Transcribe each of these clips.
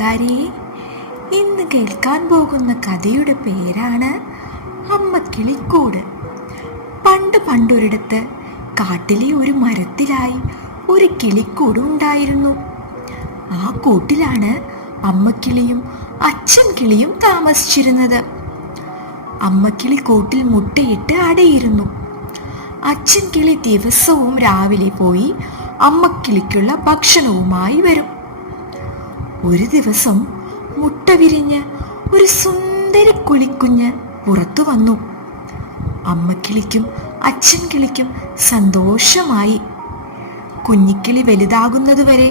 കൂട്ടുകാരെ, ഇന്ന് കേൾക്കാൻ പോകുന്ന കഥയുടെ പേരാണ് അമ്മക്കിളിക്കൂട്. പണ്ടൊരിടത്ത് കാട്ടിലെ ഒരു മരത്തിലായി ഒരു കിളിക്കൂട് ഉണ്ടായിരുന്നു. ആ കൂട്ടിലാണ് അമ്മക്കിളിയും അച്ഛൻ കിളിയും താമസിച്ചിരുന്നത്. അമ്മക്കിളി കൂട്ടിൽ മുട്ടയിട്ട് അടയിരുന്നു. അച്ഛൻ കിളി ദിവസവും രാവിലെ പോയി അമ്മക്കിളിക്കുള്ള ഭക്ഷണവുമായി വരും. ഒരു ദിവസം മുട്ട വിരിഞ്ഞ് ഒരു സുന്ദരി കിളിക്കുഞ്ഞ് പുറത്തു വന്നു. അമ്മക്കിളിക്കും അച്ഛൻ കിളിക്കും സന്തോഷമായി. കുഞ്ഞിക്കിളി വലുതാകുന്നതുവരെ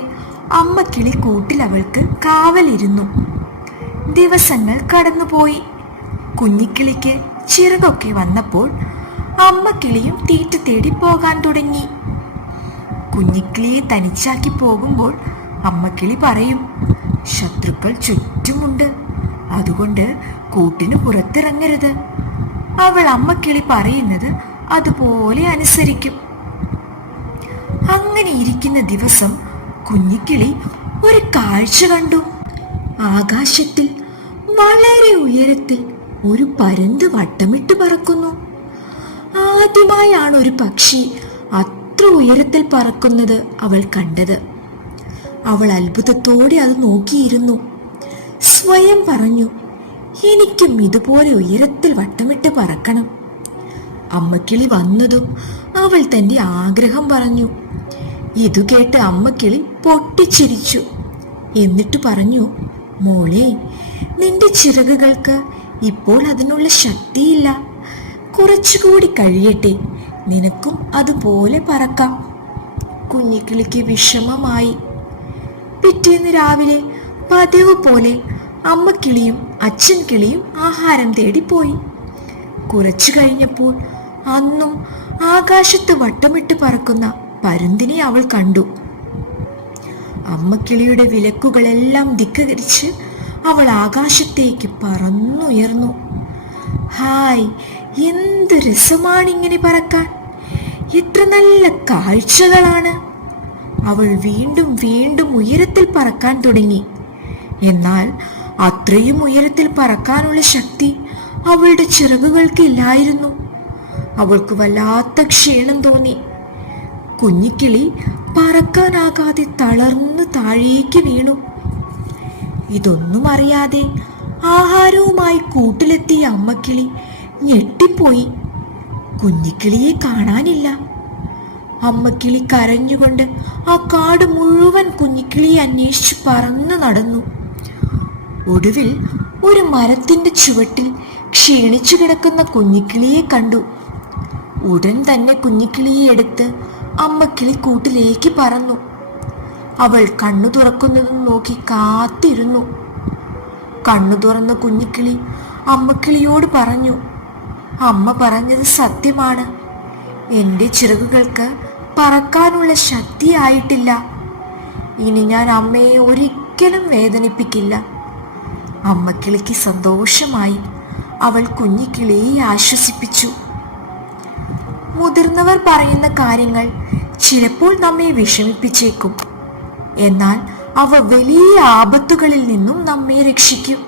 അമ്മക്കിളി കൂട്ടിൽ അവൾക്ക് കാവലിരുന്നു. ദിവസങ്ങൾ കടന്നുപോയി. കുഞ്ഞിക്കിളിക്ക് ചിറകൊക്കെ വന്നപ്പോൾ അമ്മക്കിളിയും തീറ്റ തേടി പോകാൻ തുടങ്ങി. കുഞ്ഞിക്കിളിയെ തനിച്ചാക്കി പോകുമ്പോൾ അമ്മക്കിളി പറയും, ശത്രുക്കൾ ചുറ്റുമുണ്ട്, അതുകൊണ്ട് കൂട്ടിന് പുറത്തിറങ്ങരുത്. അവൾ അമ്മക്കിളി പറയുന്നത് അതുപോലെ അനുസരിക്കും. അങ്ങനെ ഇരിക്കുന്ന ദിവസം കുഞ്ഞിക്കിളി ഒരു കാഴ്ച കണ്ടു. ആകാശത്തിൽ വളരെ ഉയരത്തിൽ ഒരു പരുന്ത് വട്ടമിട്ട് പറക്കുന്നു. ആദ്യമായാണ് ഒരു പക്ഷി അത്ര ഉയരത്തിൽ പറക്കുന്നത് അവൾ കണ്ടത്. അവൾ അത്ഭുതത്തോടെ അത് നോക്കിയിരുന്നു. സ്വയം പറഞ്ഞു, എനിക്കും ഇതുപോലെ ഉയരത്തിൽ വട്ടമിട്ട് പറക്കണം. അമ്മക്കിളി വന്നതും അവൾ തന്റെ ആഗ്രഹം പറഞ്ഞു. ഇതു കേട്ട് അമ്മക്കിളി പൊട്ടിച്ചിരിച്ചു. എന്നിട്ട് പറഞ്ഞു, മോളെ, നിന്റെ ചിറകുകൾക്ക് ഇപ്പോൾ അതിനുള്ള ശക്തിയില്ല. കുറച്ചുകൂടി കഴിയട്ടെ, നിനക്കും അതുപോലെ പറക്കാം. കുഞ്ഞിക്കിളിക്ക് വിഷമമായി. പിറ്റേന്ന് രാവിലെ പതിവ് പോലെ അമ്മക്കിളിയും അച്ഛൻ കിളിയും ആഹാരം തേടിപ്പോയി. കുറച്ചു കഴിഞ്ഞപ്പോൾ അന്നും ആകാശത്ത് വട്ടമിട്ട് പറക്കുന്ന പരുന്തിനെ അവൾ കണ്ടു. അമ്മക്കിളിയുടെ വിലക്കുകളെല്ലാം ധിക്കരിച്ച് അവൾ ആകാശത്തേക്ക് പറന്നുയർന്നു. ഹായ്, എന്ത് രസമാണിങ്ങനെ പറക്കാൻ! എത്ര നല്ല കാഴ്ചകളാണ്! അവൾ വീണ്ടും വീണ്ടും ഉയരത്തിൽ പറക്കാൻ തുടങ്ങി. എന്നാൽ അത്രയും ഉയരത്തിൽ പറക്കാനുള്ള ശക്തി അവളുടെ ചിറകുകൾക്ക് ഇല്ലായിരുന്നു. അവൾക്ക് വല്ലാത്ത ക്ഷീണം തോന്നി. കുഞ്ഞിക്കിളി പറക്കാനാകാതെ തളർന്ന് താഴേക്ക് വീണു. ഇതൊന്നും അറിയാതെ ആഹാരവുമായി കൂട്ടിലെത്തിയ അമ്മക്കിളി ഞെട്ടിപ്പോയി. കുഞ്ഞിക്കിളിയെ കാണാനില്ല. അമ്മക്കിളി കരഞ്ഞുകൊണ്ട് ആ കാട് മുഴുവൻ കുഞ്ഞിക്കിളിയെ അന്വേഷിച്ച് പറന്നു നടന്നു. ഒടുവിൽ ഒരു മരത്തിന്റെ ചുവട്ടിൽ ക്ഷീണിച്ചു കിടക്കുന്ന കുഞ്ഞിക്കിളിയെ കണ്ടു. ഉടൻ തന്നെ കുഞ്ഞിക്കിളിയെ എടുത്ത് അമ്മക്കിളി കൂട്ടിലേക്ക് പറന്നു. അവൾ കണ്ണു തുറക്കുന്നതും നോക്കി കാത്തിരുന്നു. കണ്ണു തുറന്ന കുഞ്ഞിക്കിളി അമ്മക്കിളിയോട് പറഞ്ഞു, അമ്മ പറഞ്ഞത് സത്യമാണ്. എൻ്റെ ചിറകുകൾക്ക് പറക്കാനുള്ള ശക്തിയായിട്ടില്ല. ഇനി ഞാൻ അമ്മയെ ഒരിക്കലും വേദനിപ്പിക്കില്ല. അമ്മക്കിളിക്ക് സന്തോഷമായി. അവൾ കുഞ്ഞിക്കിളിയെ ആശ്വസിപ്പിച്ചു. മുതിർന്നവർ പറയുന്ന കാര്യങ്ങൾ ചിലപ്പോൾ നമ്മെ വിഷമിപ്പിച്ചേക്കും. എന്നാൽ അവ വലിയ ആപത്തുകളിൽ നിന്നും നമ്മെ രക്ഷിക്കും.